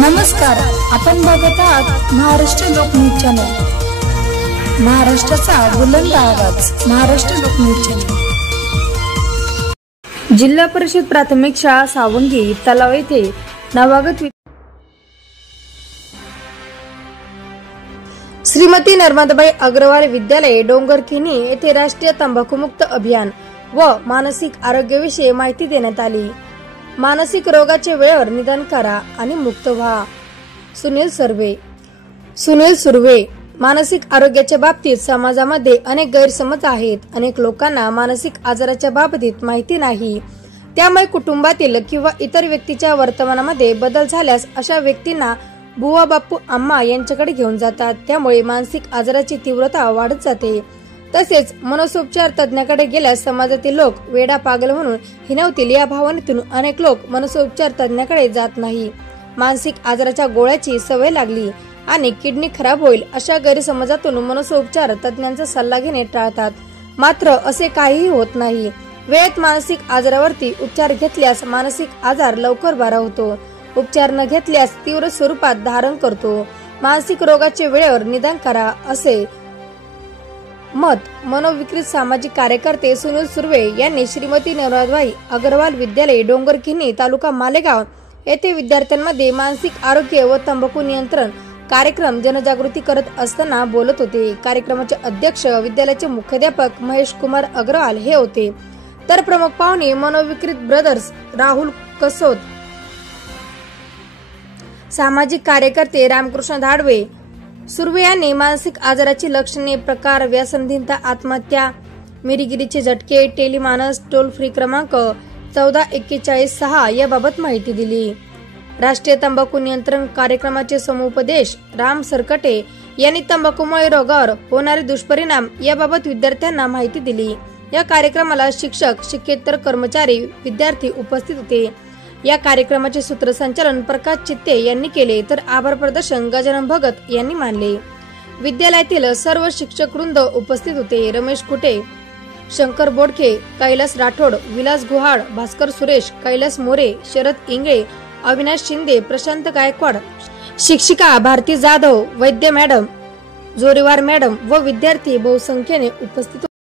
नमस्कार, आपण बघत आहात महाराष्ट्र लोकन्यूज चॅनल। महाराष्ट्राचा बुलंद आवाज, महाराष्ट्र लोकन्यूज चॅनल। जिल्हा परिषद प्राथमिक शाळा सावंगी तलाव येथे नवागत श्रीमती नर्मदाबाई अग्रवाल विद्यालय डोंगरखिंडी येथे राष्ट्रीय तंबाखूमुक्त अभियान व मानसिक आरोग्याविषयी माहिती देण्यात आली। मानसिक रोगाचे वेळेवर निदान करा आणि मुक्त व्हा। सुनील सुर्वे। मानसिक आरोग्याच्या बाबतीत समाजामध्ये अनेक गैरसमज आहेत। अनेक लोकांना मानसिक आजाराच्या बाबतीत माहिती नाही, त्यामुळे कुटुंबातील किंवा इतर व्यक्तीच्या वर्तमानामध्ये बदल झाल्यास अशा व्यक्तींना बुवा बापू आम्हा यांच्याकडे घेऊन जातात। त्यामुळे मानसिक आजाराची तीव्रता वाढत जाते। तसेच मनसोपचार तज्ञाकडे गेल्यास समाजातील लोक वेडा पागल म्हणून हिणवतील, या भावनेतून अनेक लोक मनसोपचार तज्ञाकडे जात नाही। मानसिक आजाराच्या गोळ्याची सवय लागली आणि किडनी खराब होईल अशा गैरसमजातून मनसोपचार तज्ञांचा सल्ला घेणे टाळतात। मात्र असे काहीही होत नाही। वेळेत मानसिक आजारावरती उपचार घेतल्यास मानसिक आजार लवकर बरा होतो, उपचार न घेतल्यास तीव्र स्वरूपात धारण करतो। मानसिक रोगाचे वेळेवर निदान करा, असे मत मनोविकृत सामाजिक कार्यकर्ते सुनील सुर्वे यांनी श्रीमती नर्मदाबाई अग्रवाल विद्यालय डोंगरखिंडी तालुका मालेगाव येथे विद्यार्थ्यांमध्ये मानसिक आरोग्य व तंबाखू नियंत्रण कार्यक्रम जनजागृती करत असताना बोलत होते। कार्यक्रमाचे अध्यक्ष विद्यालयाचे मुख्याध्यापक महेश कुमार अग्रवाल हे होते, तर प्रमुख पाहुणे मनोविकृत ब्रदर्स राहुल कसोत, सामाजिक कार्यकर्ते रामकृष्ण धाडवे। सुर्वे यांनी मानसिक आजाराची लक्षणे, प्रकार, व्यसनहीनता, आत्महत्या, मिरीगिरीचे झटके, टेलिमानस टोल फ्री क्रमांक 144146 याबाबत माहिती दिली। राष्ट्रीय तंबाखू नियंत्रण कार्यक्रमाचे समुपदेश राम सरकटे यांनी तंबाखूमुळे रोगावर होणारे दुष्परिणाम याबाबत विद्यार्थ्यांना माहिती दिली। या कार्यक्रमाला शिक्षक, शिक्षकेतर कर्मचारी, विद्यार्थी उपस्थित होते। या कार्यक्रमाचे सूत्रसंचालन प्रकाश चित्ते यांनी केले, तर आभार प्रदर्शन गजानन भगत यांनी मानले। विद्यालयातील सर्व शिक्षक वृंद उपस्थित होते। रमेश कुटे, शंकर बोडके, कैलास राठोड, विलास गुहाड, भास्कर सुरेश, कैलास मोरे, शरद इंगळे, अविनाश शिंदे, प्रशांत गायकवाड, शिक्षिका भारती जाधव, वैद्य मॅडम, जोरीवार मॅडम व विद्यार्थी बहुसंख्येने उपस्थित